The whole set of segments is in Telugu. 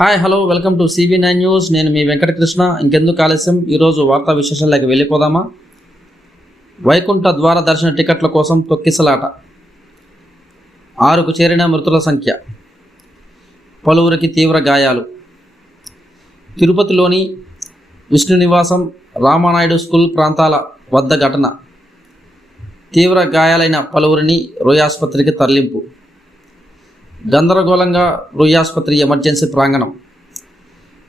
Hi hello welcome to C B nine news మీ వెంకటకృష్ణ. ఇంకెందుకు ఆలస్యం? ఈరోజు వార్తా విశేషాలకు వెళ్ళిపోదామా? వైకుంఠ ద్వార దర్శన టికెట్ల కోసం తొక్కిసలాట. ఆరుకు చేరిన మృతుల సంఖ్య. పలువురికి తీవ్ర గాయాలు. తిరుపతిలోని విష్ణు నివాసం రామానాయుడు స్కూల్ ప్రాంతాల వద్ద ఘటన. తీవ్ర గాయాలైన పలువురిని రోయాసుపత్రికి తరలింపు. గందరగోళంగా రుయ్యాసుపత్రి ఎమర్జెన్సీ ప్రాంగణం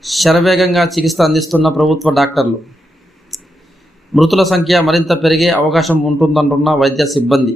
శరవేగంగా చికిత్స అందిస్తున్న ప్రభుత్వ డాక్టర్లు. మృతుల సంఖ్య మరింత పెరిగే అవకాశం ఉంటుందంటున్న వైద్య సిబ్బంది.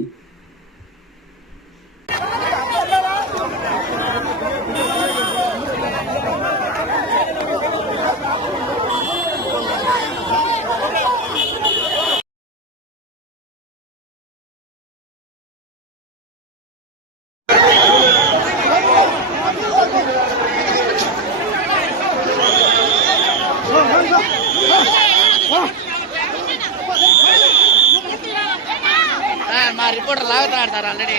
మా రిపోర్టర్ లాగుతున్నాడు సార్ ఆల్రెడీ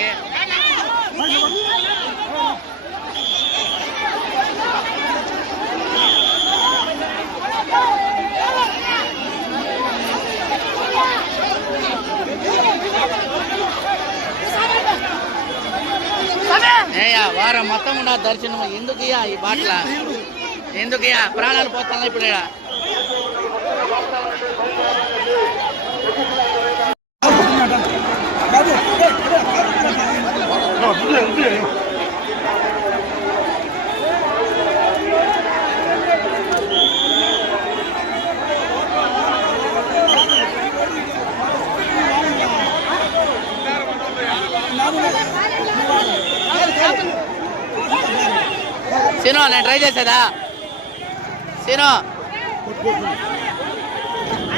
ఏయ్యా వారం మొత్తం ఉన్న దర్శనం ఎందుకు ఈ బాటల? ఎందుకు ప్రాణాలు పోతున్నా ఇప్పుడు సీను నేను ట్రై చేసేదా సీను ఓ,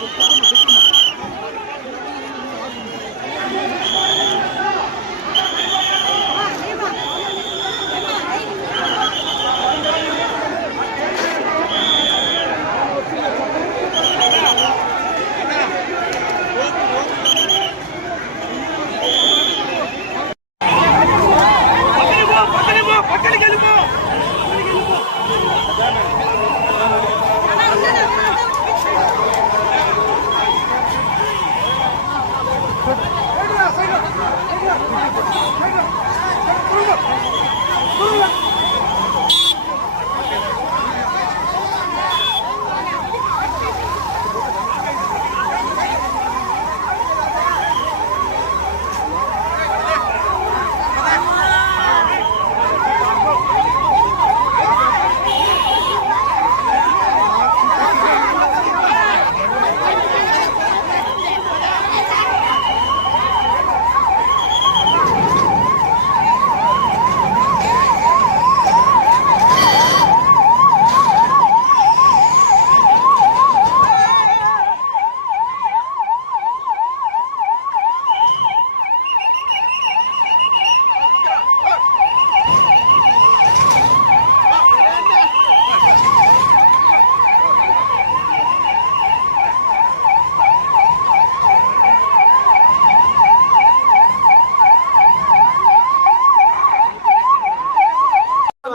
Thank you.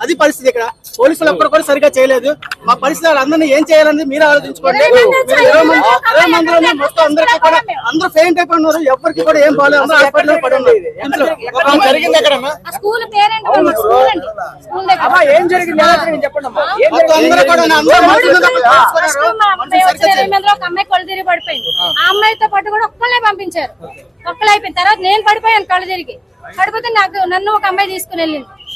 అది పరిస్థితి ఇక్కడ. పోలీసులు ఎప్పుడు కూడా సరిగా చేయలేదు. మా పరిస్థితి వాళ్ళందరినీ ఏం చేయాలని మీరు ఆలోచించుకోండి. ఇరవై మొత్తం అందరికీ కూడా అందరూ ఫెయింట్ అయిపోయి ఉన్నారు ఎవరికి కూడా ఏం బాగాలేదు అందరూ హాస్పిటల్ పడి ఉన్నారు ఏం జరిగింది అందరూ కూడా అమ్మాయి పడిపోయింది. ఆ. అమ్మాయితో పాటు కూడా ఒక్కళ్ళే పంపించారు. ఒక్కళ్ళు అయిపోయిన తర్వాత నేను పడిపోయాను కళ్ళు తిరిగి. కాకపోతే నాకు నన్ను ఒక అమ్మాయి తీసుకుని వెళ్ళింది.